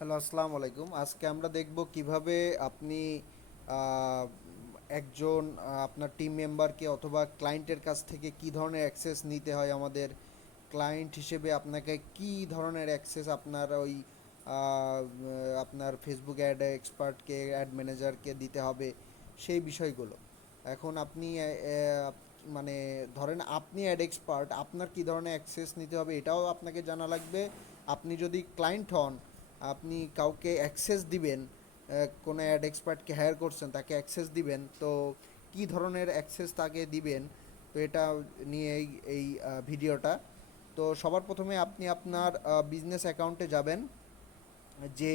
Hello, আসসালামু আলাইকুম। আজকে আমরা দেখব কিভাবে আপনি আহ, একজন আপনার টিম মেম্বারকে অথবা ক্লায়েন্টের কাছ থেকে কি ধরনের অ্যাক্সেস নিতে হয়। আমাদের ক্লায়েন্ট হিসেবে আপনাকে কি ধরনের অ্যাক্সেস আপনার ওই আপনার ফেসবুক অ্যাড এক্সপার্টকে, অ্যাড ম্যানেজারকে দিতে হবে, সেই বিষয়গুলো। এখন আপনি মানে ধরেন আপনি অ্যাড এক্সপার্ট, আপনার কি ধরনের অ্যাক্সেস নিতে হবে এটাও আপনাকে জানা লাগবে। আপনি যদি ক্লায়েন্ট হন, আপনি কাউকে অ্যাক্সেস দিবেন, কোনো অ্যাড এক্সপার্টকে হায়ার করছেন, তাকে অ্যাক্সেস দিবেন, তো কি ধরনের অ্যাক্সেস তাকে দিবেন, তো এটা নিয়ে এই ভিডিওটা। তো সবার প্রথমে আপনি আপনার বিজনেস অ্যাকাউন্টে যাবেন, যে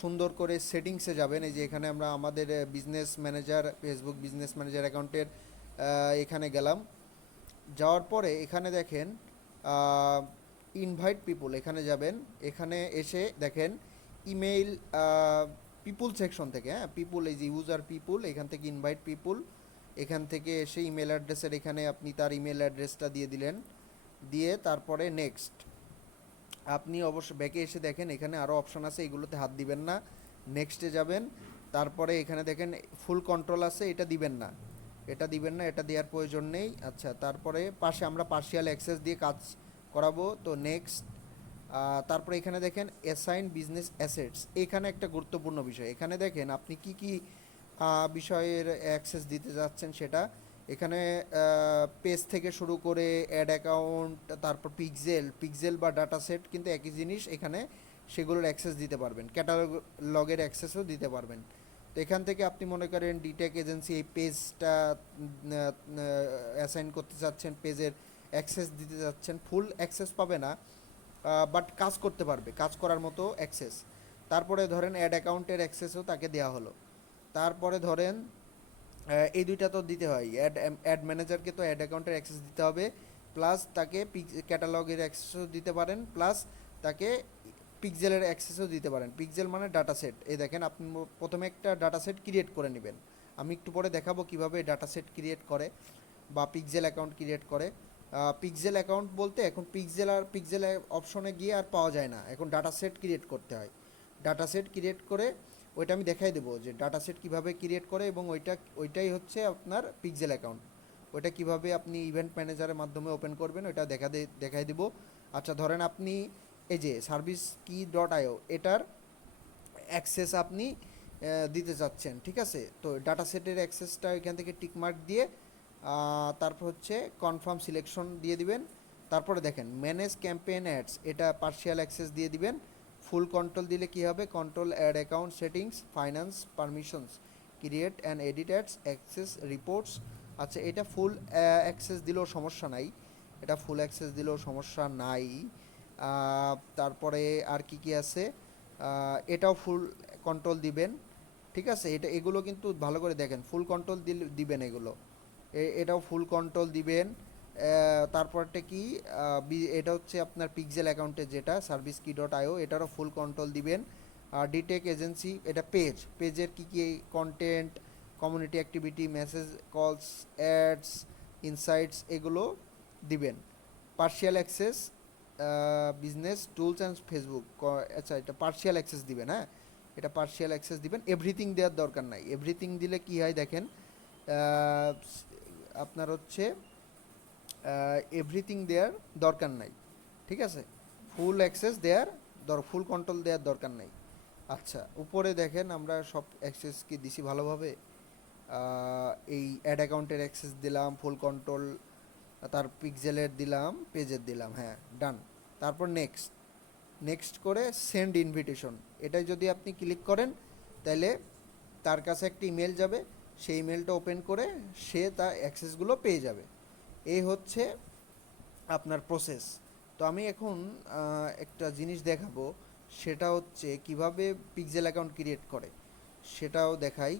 সুন্দর করে সেটিংসে যাবেন। এই যে এখানে আমরা আমাদের business manager, Facebook business manager অ্যাকাউন্টের এখানে গেলাম। যাওয়ার পরে এখানে দেখেন ইনভাইট পিপুল, এখানে যাবেন। এখানে এসে দেখেন ইমেইল পিপুল সেকশন থেকে, হ্যাঁ পিপুল, এই যে ইউজার পিপুল, এখান থেকে ইনভাইট পিপুল, এখান থেকে এসে ইমেল অ্যাড্রেসের এখানে আপনি তার ইমেল অ্যাড্রেসটা দিয়ে দিলেন। দিয়ে তারপরে নেক্সট, আপনি অবশ্য ব্যাকে এসে দেখেন এখানে আরও অপশন আছে, এগুলোতে হাত দিবেন না, নেক্সটে যাবেন। তারপরে এখানে দেখেন ফুল কন্ট্রোল আছে, এটা দিবেন না, এটা দিবেন না, এটা দেওয়ার প্রয়োজন নেই। আচ্ছা, তারপরে পাশে আমরা পার্শিয়াল অ্যাক্সেস দিয়ে কাজ করাবো, তো নেক্সট। তারপরে এখানে দেখেন অ্যাসাইন বিজনেস অ্যাসেটস, এখানে একটা গুরুত্বপূর্ণ বিষয়। এখানে দেখেন আপনি কি কি বিষয়ের অ্যাক্সেস দিতে যাচ্ছেন সেটা। এখানে পেজ থেকে শুরু করে অ্যাড অ্যাকাউন্ট, তারপর পিক্সেল পিক্সেল বা ডাটা সেট কিন্তু একই জিনিস এখানে, সেগুলোর অ্যাক্সেস দিতে পারবেন, ক্যাটালগের অ্যাক্সেসও দিতে পারবেন। তো এখান থেকে আপনি মনে করেন ডিটেক এজেন্সি, এই পেজটা অ্যাসাইন করতে চাচ্ছেন, পেজের অ্যাক্সেস দিতে যাচ্ছেন, ফুল অ্যাক্সেস পাবে না, বাট কাজ করতে পারবে, কাজ করার মতো অ্যাক্সেস। তারপরে ধরেন অ্যাড অ্যাকাউন্টের অ্যাক্সেসও তাকে দেওয়া হলো। তারপরে ধরেন এই দুইটা তো দিতে হয়, অ্যাড ম্যানেজারকে তো অ্যাড অ্যাকাউন্টের অ্যাক্সেস দিতে হবে, প্লাস তাকে ক্যাটালগের অ্যাক্সেসও দিতে পারেন, প্লাস তাকে পিক্সেলের অ্যাক্সেসও দিতে পারেন। পিক্সেল মানে ডাটা সেট। এই দেখেন আপনি প্রথমে একটা ডাটা সেট ক্রিয়েট করে নেবেন, আমি একটু পরে দেখাবো কিভাবে ডাটা সেট ক্রিয়েট করে বা পিক্সেল অ্যাকাউন্ট ক্রিয়েট করে। পিক্সেল অ্যাকাউন্ট বলতে এখন পিক্সেল আর পিক্সেল অপশনে গিয়ে আর পাওয়া যায় না, এখন ডাটা সেট ক্রিয়েট করতে হয়। ডাটা সেট ক্রিয়েট করে ওইটা আমি দেখাই দেবো যে ডাটা সেট কীভাবে ক্রিয়েট করে, এবং ওইটাই হচ্ছে আপনার পিক্সেল অ্যাকাউন্ট। ওইটা কিভাবে আপনি ইভেন্ট ম্যানেজারের মাধ্যমে ওপেন করবেন ওইটা দেখাই দেবো। আচ্ছা, ধরেন আপনি এই যে সার্ভিস কি ডট আইও, এটার অ্যাক্সেস আপনি দিতে চাচ্ছেন, ঠিক আছে? তো ডাটা সেটের অ্যাক্সেসটা এখান থেকে টিকমার্ক দিয়ে তারপর হচ্ছে কনফার্ম সিলেকশন দিয়ে দিবেন। তারপরে দেখেন ম্যানেজ ক্যাম্পেইন অ্যাডস, এটা পার্শিয়াল অ্যাক্সেস দিয়ে দিবেন। ফুল কন্ট্রোল দিলে কি হবে, control ad account settings, finance permissions, create and edit ads, access reports. আচ্ছা, এটা ফুল অ্যাক্সেস দিলেও সমস্যা নাই, এটা ফুল অ্যাক্সেস দিলেও সমস্যা নাই। তারপরে আর কি কি আছে, এটাও ফুল কন্ট্রোল দিবেন, ঠিক আছে? এগুলো কিন্তু ভালো করে দেখেন, ফুল কন্ট্রোল দিবেন এগুলো, এটাও ফুল কন্ট্রোল দিবেন। তারপরটা কি, এটা হচ্ছে আপনার পিক্সেল অ্যাকাউন্টে যেটা সার্ভিস কি ডট আইও, এটারও ফুল কন্ট্রোল দিবেন। আর ডিটেক এজেন্সি, এটা পেজের কি কি কন্টেন্ট, কমিউনিটি অ্যাক্টিভিটি, মেসেজ, কলস, অ্যাডস, ইনসাইটস, এগুলো দিবেন। Partial access business tools and Facebook, আচ্ছা এটা পার্শিয়াল অ্যাক্সেস দিবেন, হ্যাঁ এটা পার্শিয়াল অ্যাক্সেস দিবেন, এভরিথিং দেওয়ার দরকার নাই। এভরিথিং দিলে কি হয় দেখেন, আহ, আপনার হচ্ছে এভরিথিং দেওয়ার দরকার নাই, ঠিক আছে? ফুল অ্যাক্সেস দেওয়ার ফুল কন্ট্রোল দেওয়ার দরকার নাই। আচ্ছা, উপরে দেখেন আমরা সব অ্যাক্সেস কি দিছি ভালোভাবে। এই অ্যাড অ্যাকাউন্টের অ্যাক্সেস দিলাম, ফুল কন্ট্রোল, তার পিক্সেলের দিলাম, পেজের দিলাম, হ্যাঁ ডান। তারপর নেক্সট, নেক্সট করে সেন্ড ইনভিটেশন, এটাই যদি আপনি ক্লিক করেন তাহলে তার কাছে একটা ইমেল যাবে, সেই ইমেলটা ওপেন করে সে তার অ্যাক্সেসগুলো পেয়ে যাবে। এই হচ্ছে আপনার প্রসেস। তো আমি এখন একটা জিনিস দেখাবো, সেটা হচ্ছে কিভাবে পিক্সেল অ্যাকাউন্ট ক্রিয়েট করে সেটাও দেখাই।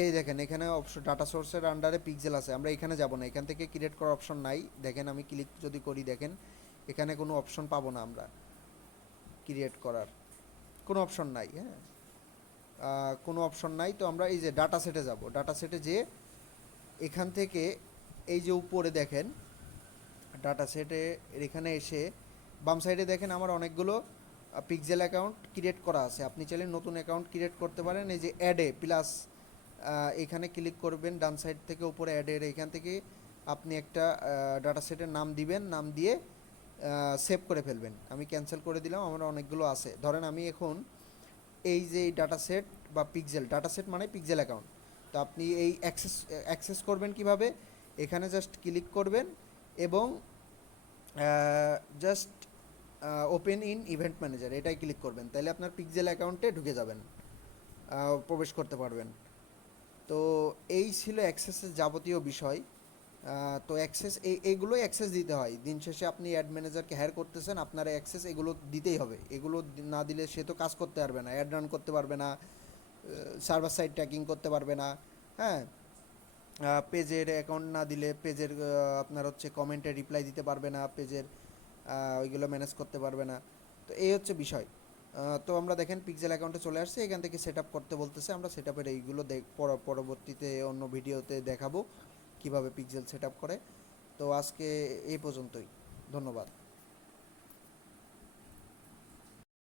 এই দেখেন এখানে অপশন ডাটা সোর্সের আন্ডারে পিক্সেল আছে, আমরা এখানে যাব না, এখান থেকে ক্রিয়েট করার অপশন নাই। দেখেন আমি ক্লিক যদি করি, দেখেন এখানে কোনো অপশন পাবো না, আমরা ক্রিয়েট করার কোনো অপশন নাই, হ্যাঁ কোনো অপশন নাই। তো আমরা এই যে ডাটা সেটে যাব, ডাটা সেটে যে এখান থেকে এই যে উপরে দেখেন ডাটা সেটে, এখানে এসে বাম সাইডে দেখেন আমার অনেকগুলো পিক্সেল অ্যাকাউন্ট ক্রিয়েট করা আছে, আপনি চাইলে নতুন অ্যাকাউন্ট ক্রিয়েট করতে পারেন। এই যে অ্যাডে প্লাস এখানে ক্লিক করবেন ডান সাইড থেকে উপরে অ্যাডের এখান থেকে আপনি একটা ডাটা সেটের নাম দিবেন, নাম দিয়ে সেভ করে ফেলবেন। আমি ক্যান্সেল করে দিলাম, আমার অনেকগুলো আছে। ধরেন আমি এখন এই যে ডাটা সেট বা পিক্সেল, ডাটা সেট মানে পিক্সেল অ্যাকাউন্ট, তো আপনি এই অ্যাক্সেস করবেন কিভাবে? এখানে জাস্ট ক্লিক করবেন এবং just open in event manager এটাই ক্লিক করবেন, তাহলে আপনার পিক্সেল অ্যাকাউন্টে ঢুকে যাবেন, প্রবেশ করতে পারবেন। তো এই ছিল অ্যাক্সেসের যাবতীয় বিষয়। তো অ্যাক্সেস এইগুলোই অ্যাক্সেস দিতে হয়। দিন শেষে আপনি অ্যাড ম্যানেজারকে হায়ার করতেছেন, আপনার অ্যাক্সেস এগুলো দিতেই হবে। এগুলো না দিলে সে তো কাজ করতে পারবে না, অ্যাড রান করতে পারবে না, সার্ভার সাইড ট্র্যাকিং করতে পারবে না। হ্যাঁ, পেজের অ্যাকাউন্ট না দিলে পেজের আপনার হচ্ছে কমেন্টে রিপ্লাই দিতে পারবে না, পেজের ওইগুলো ম্যানেজ করতে পারবে না। তো এই হচ্ছে বিষয়। তো আমরা দেখেন পিক্সেল অ্যাকাউন্টে চলে আসছে, এখান থেকে সেট আপ করতে বলতেছে। আমরা সেট আপের এইগুলো পরবর্তীতে অন্য ভিডিওতে দেখাবো কিভাবে পিক্সেল সেট আপ করে। তো আজকে এই পর্যন্তই, ধন্যবাদ।